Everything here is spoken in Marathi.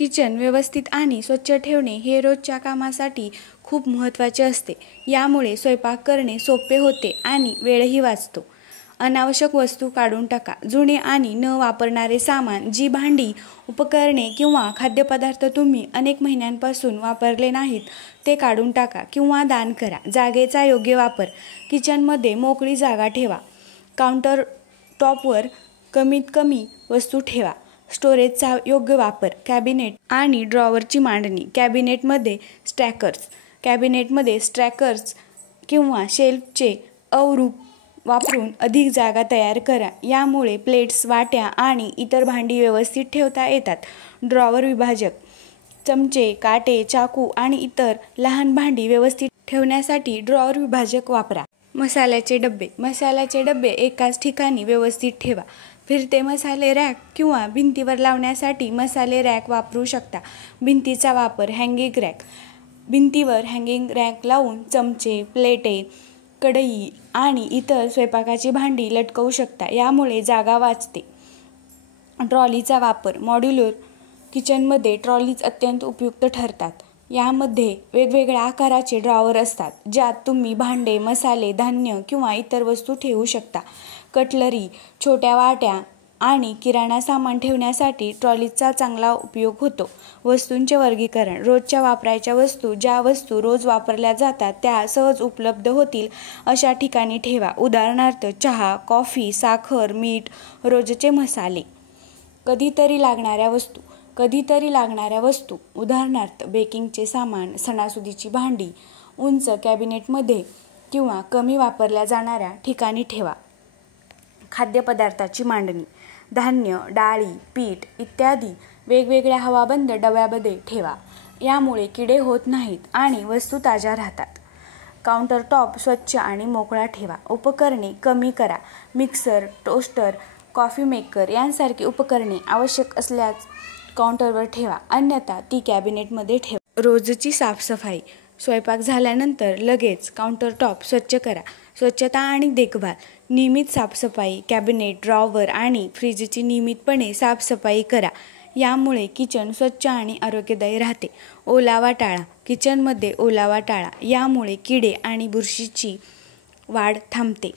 किचन व्यवस्थित आणि स्वच्छ ठेवणे हे रोजच्या कामासाठी खूप महत्त्वाचे असते. यामुळे स्वयंपाक करणे सोपे होते आणि वेळही वाचतो. अनावश्यक वस्तू काढून टाका. जुने आणि न वापरणारे सामान, जी भांडी, उपकरणे किंवा खाद्यपदार्थ तुम्ही अनेक महिन्यांपासून वापरले नाहीत ते काढून टाका किंवा दान करा. जागेचा योग्य वापर. किचनमध्ये मोकळी जागा ठेवा. काउंटर टॉपवर कमीत कमी वस्तू ठेवा. स्टोरेजचा योग्य वापर. कॅबिनेट आणि ड्रॉवरची मांडणी. कॅबिनेटमध्ये स्टॅकर्स किंवा शेल्फचे अवरूप वापरून अधिक जागा तयार करा. यामुळे प्लेट्स, वाट्या आणि इतर भांडी व्यवस्थित ठेवता येतात. ड्रॉवर विभाजक. चमचे, काटे, चाकू आणि इतर लहान भांडी व्यवस्थित ठेवण्यासाठी ड्रॉवर विभाजक वापरा. मसाल्याचे डबे एकाच ठिकाणी व्यवस्थित ठेवा. फिरते मसाले रॅक किंवा भिंतीवर लावण्यासाठी मसाले रॅक वापरू शकता. भिंतीचा वापर. Hanging rack. भिंतीवर हँगिंग रॅक लावून चमचे, प्लेटे, कढई आणि इतर स्वयंपाकाची भांडी लटकवू शकता. यामुळे जागा वाचते. ट्रॉलीचा वापर. मॉड्यूलर किचनमध्ये ट्रॉलीज अत्यंत उपयुक्त ठरतात. यामध्ये वेगवेगळ्या आकाराचे ड्रॉवर असतात, ज्यात तुम्ही भांडे, मसाले, धान्य किंवा इतर वस्तू ठेवू शकता. कटलरी. छोट्या वाट्या आणि किराणा सामान ठेवण्यासाठी ट्रॉलीजचा चांगला उपयोग होतो. वस्तूंचे वर्गीकरण. रोजच्या वापराच्या वस्तू. ज्या वस्तू रोज वापरल्या जातात त्या सहज उपलब्ध होतील अशा ठिकाणी ठेवा. उदाहरणार्थ चहा, कॉफी, साखर, मीठ, रोजचे मसाले. कधीतरी लागणाऱ्या वस्तू. उदाहरणार्थ बेकिंगचे सामान, सणासुदीची भांडी. उंच कॅबिनेटमध्ये किंवा कमी वापरल्या जाणाऱ्या ठिकाणी ठेवा. खाद्यपदार्थाची मांडणी. धान्य, डाळी, पीठ इत्यादी वेगवेगळ्या हवाबंद डब्यामध्ये ठेवा. यामुळे किडे होत नाहीत आणि वस्तू ताज्या राहतात. काउंटर टॉप स्वच्छ आणि मोकळा ठेवा. उपकरणे कमी करा. मिक्सर, टोस्टर, कॉफी मेकर यांसारखी उपकरणे आवश्यक असल्यास काउंटरवर ठेवा, अन्यथा ती कॅबिनेटमध्ये ठेवा. रोजची साफसफाई. स्वयंपाक झाल्यानंतर लगेच काउंटर टॉप स्वच्छ करा. स्वच्छता आणि देखभाल. नियमित साफसफाई. कॅबिनेट, ड्रॉवर आणि फ्रीजची नियमितपणे साफसफाई करा. यामुळे किचन स्वच्छ आणि आरोग्यदायी राहते. ओलावा टाळा. किचनमध्ये ओलावा टाळा. यामुळे किडे आणि बुरशीची वाढ थांबते.